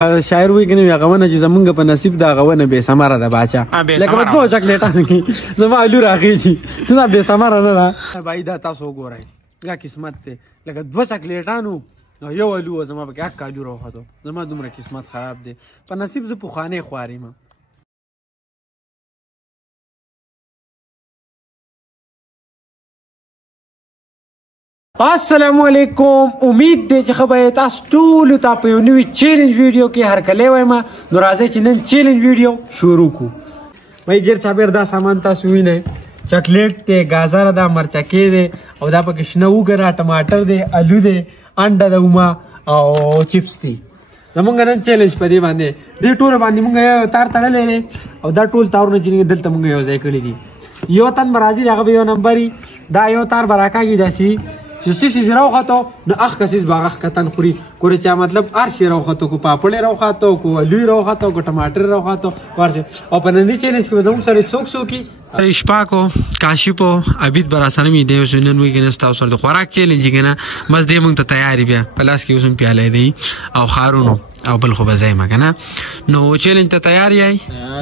شاعر وی کنه غوونه چې زمونږ په نصیب دا غوونه به سماره ده باچا لکه په دوه چاکلیټانو کې زما الو راغی دا به سماره نه ده بای دا تاسو وګورئ دا قسمت ته لکه دوه چاکلیټانو یو الو زما په کې الو راوخته زما دومره قسمت خراب دی په نصیب زه په خانه خواریم. السلام علیکم، امید دی چې خبره تاسو ټول ته په یو نوی چیلنج ویډیو کې هر کله وایم نو راځي چې نن چیلنج ویډیو شروع کو. وای ګیر چابیر دا سامان تاسو وینئ، چاکلیټ دی، گازر ده، مرچکې دی او دا پکې شنه وګره، ټماټر دی، الو دی، انډه ده اومه او چپس دی. زمونږ نن چیلنج په دې باندې دې ټول باندې مونږ تار تړلې دی او دا ټول تارونه چې دلته مونږ یو ځای کړي دي. یو تن به راځي هغه به یو نمبري دا یو تار به راکاږي داسې چې سیسې راوخته نو اخ کسیز به هغه ښکتن خوري کورې چې مطلب هر شی راوخته کو پاپړې راوخته کو الوی راوخته کو ټماټر راوخته ورسې او په ننني چیلنج کې به زموږ سره څوک څوکي اشفاقو کاشفو عبید بر سره می دی نن وی کنه تاسو سره د خوراک چیلنج کنه بس دې مونږ ته تیاری بیا پلاس کې اوسم پیاله دی او خارونو او بل خو به زایما کنه نو چیلنج ته تیار یې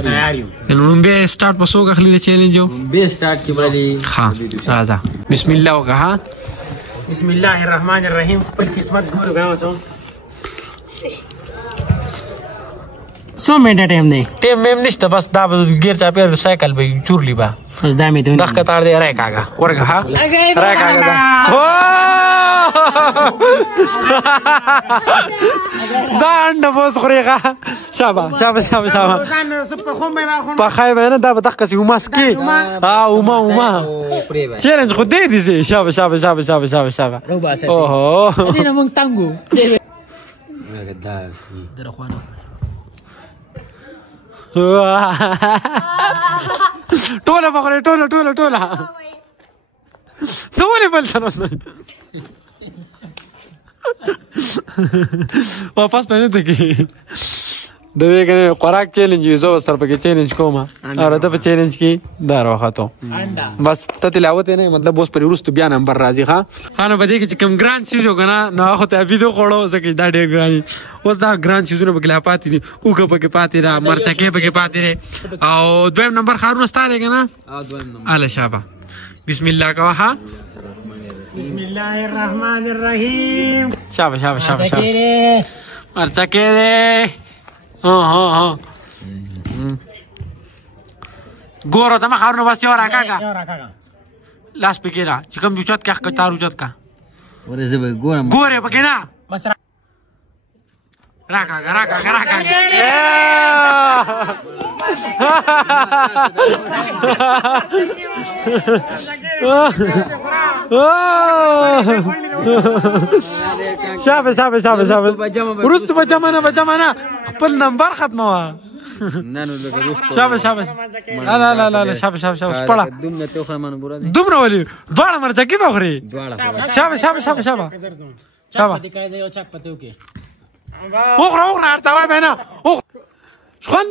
تیار یو نو به سٹارټ پسو غخلی چیلنج جو به سٹارټ کی باندې ها راځه بسم الله وکها بسم الله الرحمن الرحیم. خپل قسمت ګورو غواړم څو منټه ټایم دی؟ ټایم مې نشته، بس دا ګیر چا پیر سایکل به چورلی با بس دا مې ته دغه تار دی راي کاغه ورګه ها راي کاغه دا انډ بوس خوريغه شابه شابه شابه شابه په خای باندې دا به دغه سی وماس کی وما چیلنج خو دې دي شابه شابه شابه شابه شابه شابه اوه دې نه مونږ تانګو دا درخوانه ټوله بخوري ټوله ټوله ټوله سوالي بل سره واپس پهنه ته کې د ویګنه خوراک چیلنج یو زو سر پکې چیلنج کوم او ته په چیلنج کې دا راوخته بس ته تلاوت نه مطلب اوس پر ورستو بیا نمبر راځي ها خانه بده کې کم ګران چیز وګنا نو خو ته بيدو خوړو زکه دا ډېر ګران اوس دا ګران چیزونه بګلا پاتې دي اوګه پکې پاتې را مرچکې پکې پاتې او دویم نمبر خارونه ستاره کنه دویم نمبر اله شابه بسم الله کا ها بسم الله الرحمن الرحیم شابه شابه شابه شابه مرچکې ها ګوره ته ما خارونه بس یو راکاګه لاس پکې را چې کوم اوچت کا تار اوچت کا ورزه به ګوره پکې نه بس راکاګه شابه شابه شابه شابه ورستو بجمانه خپل نمبر ختمه شابه شابه لا لا لا لا شابه شابه شابه سپړه دومره ولي دواړه مرچکې بخوري شابه شابه شابه شابه شابه اوغره ارتوای بنا اوغ شخوان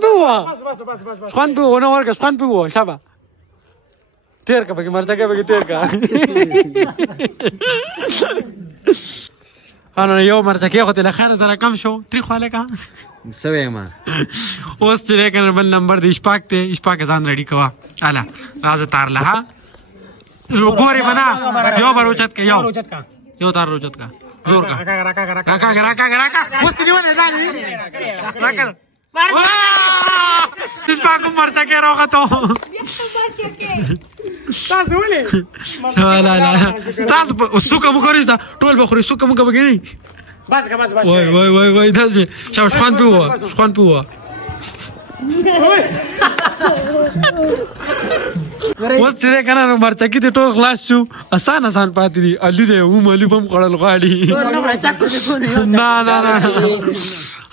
بو نه ورګه شخوان بو شابه تیر کا پکې مرچکې پکې تیر کا انا یو مرچکې خو ته خان سره کم شو تری خاله کا سوي ما اوس چې کنه بل نمبر دی اشفاق ته اشفاق ځان ریډي کوا الا راز تار لها ګوري بنا یو بروچت کا یو تار روچت کا زور کا راکا اوس دی ونه ځان راکا اشفاق مرچکې راغته تاسو ولې لا تاسو سوکه مو کوریش دا ټول بخوري سوکه مو کوي بس وای دا چې شخوان پیو اوس چې کنه مرچکې ته ټول خلاص شو آسان پاتې دي الو دې مولي بم خړل غاړي نه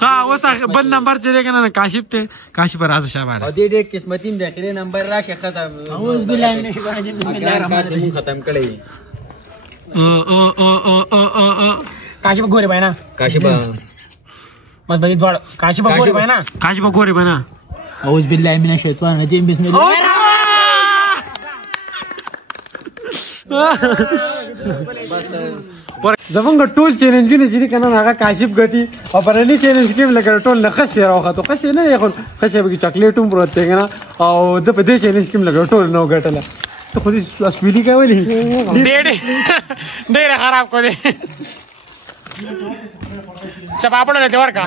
ها اوس بل نمبر چې کنه کاشف ته کاشف راز شابه او دې قسمتیم د اخیری نمبر راشه ختم اوس بالله من شیطان بسم الله الرحمن الرحیم ختم کړی کاشف ګوري باینا کاشف بس به دوړ کاشف ګوري باینا اعوذ بالله من الشیطان الرجیم بسم الله زمونږ ټول چیلنجونه چې کنه هغه کاشف غټي او پرانی چیلنج کې لګر ټول نه خشه راوخته خشه نه خو خشه به چاکلیټ هم پروت دی کنه او د په دې چیلنج کې لګر ټول نو غټله ته خو دې اسویلی کولی ډېر خراب کو دي چپاپړو له ورکا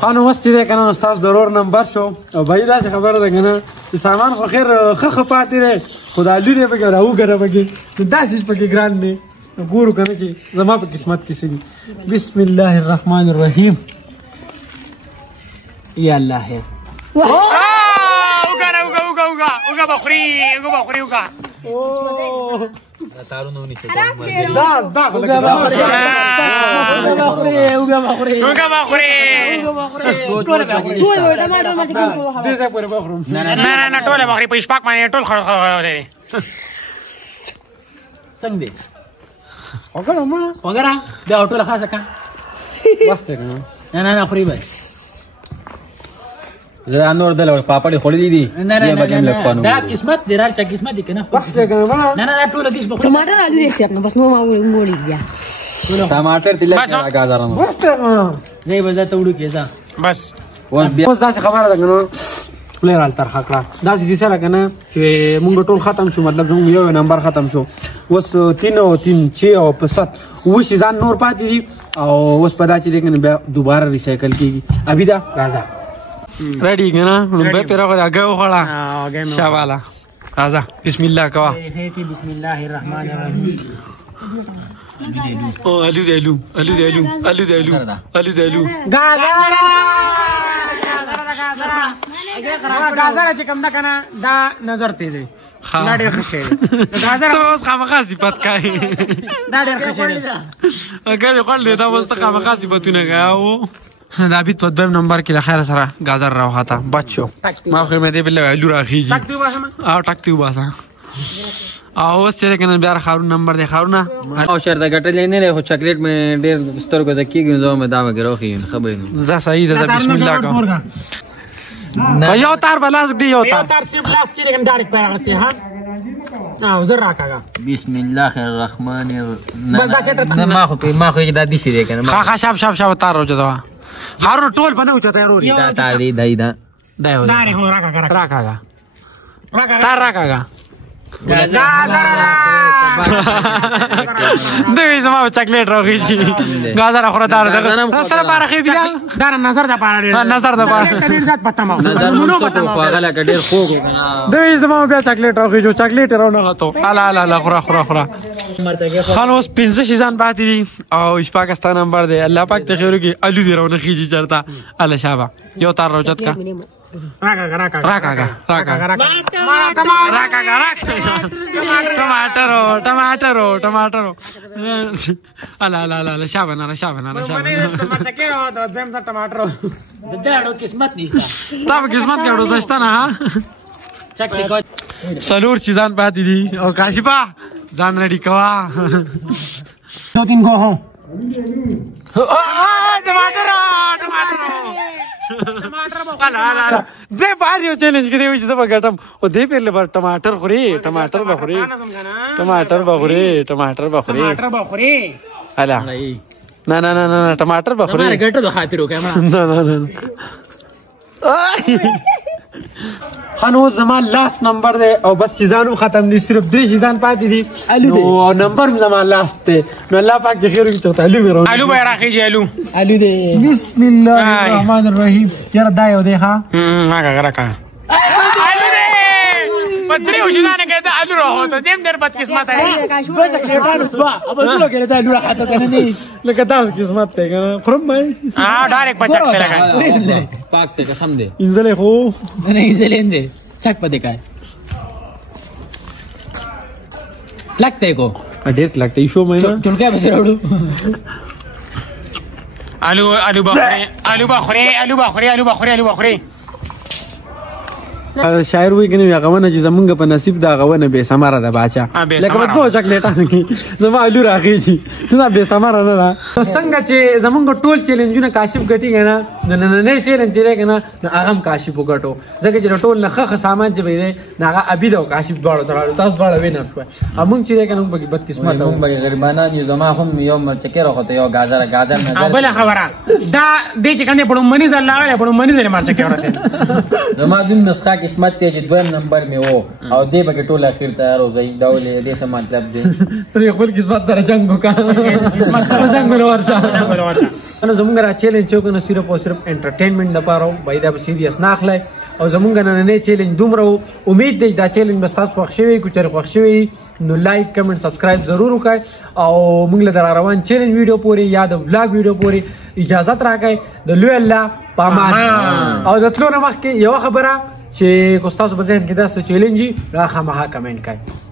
خانو مستي ده کنه استاد ضرور نمبر شو او بای دا خبره ده کنه چې سامان خو خیر خخ پاتې ده خدای دې به راو غره بګي داسې پکې ګران نه ګورو کنه چې زما په قسمت کې سړي بسم الله الرحمن الرحیم یا الله اوگا بخوری اوگا تارو نو نیچه دا نه ټوله بخوري په شپاک باندې ټول خړ دی څنګه دی وګوره دا ټوله خاصه کا بس نه خوري به زه نور دل پاپړې خورلې دي نه دا قسمت دی راځه قسمت دی کنه نه ټوله دیش بخوري ټماټر الو دې شپ نو بس نو ما وړي بیا ټماټر تل غازارم نه به ته وړو کېدا بس اوس دا خبره ده کنه پلیرال تر حقړه دا چې سره کنه چې مونږ ټول ختم شو مطلب زموږ یو نمبر ختم شو اوس 3 او 3 6 او 7 وش ځان نور پاتې دي او اوس پدا چې کنه بیا دوباره ریسایکل کیږي ابي دا راځه ریډی کنه نو به پیرا غا غو خړه شابالا راځه بسم الله کوا بسم الله الرحمن الرحیم او الو غازر چې کوم دا کنه دا نظر ته دی دا ډېر خوشاله غازر ته اوس خامخا صفات کوي دا ډېر خوشاله اگر خپل دا اوس خامخا صفاتونه غاو دا بیت په دویم نمبر کې لخر سره غازر راوخته بچو ما خو مې دې بل الو راخیږي تکتیو باسم او تکتیو باسا او سره کنه بیا خارون نمبر دی خارونه او شر دا ګټلې نه خو چاکلیټ مې ډېر سترګو د کېږي زه مې دا وګرو خې خبرې زه صحیح ده بسم الله کوم یو تار بلاس دی یو تار سی بلاس کې لیکن ډایرکټ پیغستی ها او زه راکاګه بسم الله الرحمن بس دا شټ نه ما خو دا دي سي کنه خا شاب تار وځه هارو ټول بنو چته وروري دا تار دی دا دا نه هو راکاګه تار راکاګه دوی زما چاکلیټ راغی غازر خورا دار ده سره پارخې بیا دا نظر د پاره نظر د پاره ډېر ځات پته ما نظر مونږ ته په غلا ډېر خوګ کنه دوی زما بیا چاکلیټ راغی جو چاکلیټ راونه غته الا خورا خان اوس 15 شیزان پاتې دي او پاکستان نمبر دی الله پاک ته خیرو کې الو دی راونه خيږي چرتا الله شابه یو تار راوچت کا راکاګه ټماټر الا شابه ټماټر داړو قسمت نشته تاسو قسمت کړو دشته نه چک ټیک سلور چیزان پاتې دي او کاشفا ځان ریډی کوا 2-3 گو ہوں ټماټر دې باندې چیلنج کې دی چې زما ګټم او دې پیرله بر ټماټر خوري ټماټر بخوري الا نه ټماټر بخوري ہمارے گٹو تو خاطر ہو گیا نه خانو زمان لاست نمبر دی او بس چیزانو ختم دي صرف 3 چیزان پاتې دي نو نمبر زمان لاست دی نو الله پاک دې خیر وکړي ته الو به راخیږي الو دی بسم الله الرحمن الرحیم یاره دا یو دی ها راکا الو دی پدری وشدانه کېده الو راهو ته دیم ډېر بد قسمت ہے چاکلیټانو سوا اب ټول کې دا الو راخته کنه نه لکه تاسو قسمت ته کنه فرم مې ډایرکټ پچک ته لگا پاک ته قسم دې انځلې خو نه انځلې دې چک پدې کای لگتے کو ډېر لگتے شو مې چلکه بس راوړو الو بخوري شاعر وی کنه هغه ونه چې زمونږ په نصیب دا غونه به سماره ده باچا لکه په دوه چاکلیټانو کې زما الو راغی چې دا به سماره نه ده څنګه چې زمونږ ټول چیلنجونه کاشف غټي غنا د نننۍ چیلنج چې دی که نه نو هغه هم کاشف وګټو ځکه چې د ټول نه ښه سامان چې به دی نو هغه ابید او کاشف دواړو ته راغلو تاسو دواړه وینر شوه او موږ چې دی که نه موږ پکې بدقسمته مونږ به غریبانان یو زما هم یو مرچکې راخوته یو ګازر او بله خبره دا دی چې کوم دی په لومړني ځل راغلی په لومړني ځل یې مرچکې ورسېد زما دوم نسخه قسمت دی چې دویم نمبر مې و او دی پکې ټول اخر ته روزي ډول یې دې څه مطلب دی ته خپل قسمت سره جنګ وکړه سره جنګ ورشه نو زمونږ را چیلنج چې کنه صرف او صرف انټرټینمنټ لپاره وای دا به سیریس نه اخلي او زمونږ نننۍ چیلنج دومره امید دی دا چیلنج به تاسو خوښ شوی کو چېرې خوښ شوی نو لایک کمنټ سبسکرایب ضرور وکړئ او موږ له در روان چیلنج ویډیو پورې یا د بلاګ ویډیو پورې اجازه راکړئ د لوی الله پامان او د تلو نه مخکې یو خبره چې کو تاسو په ذهن کې دا څه چیلنج را خامخا کمنټ کړئ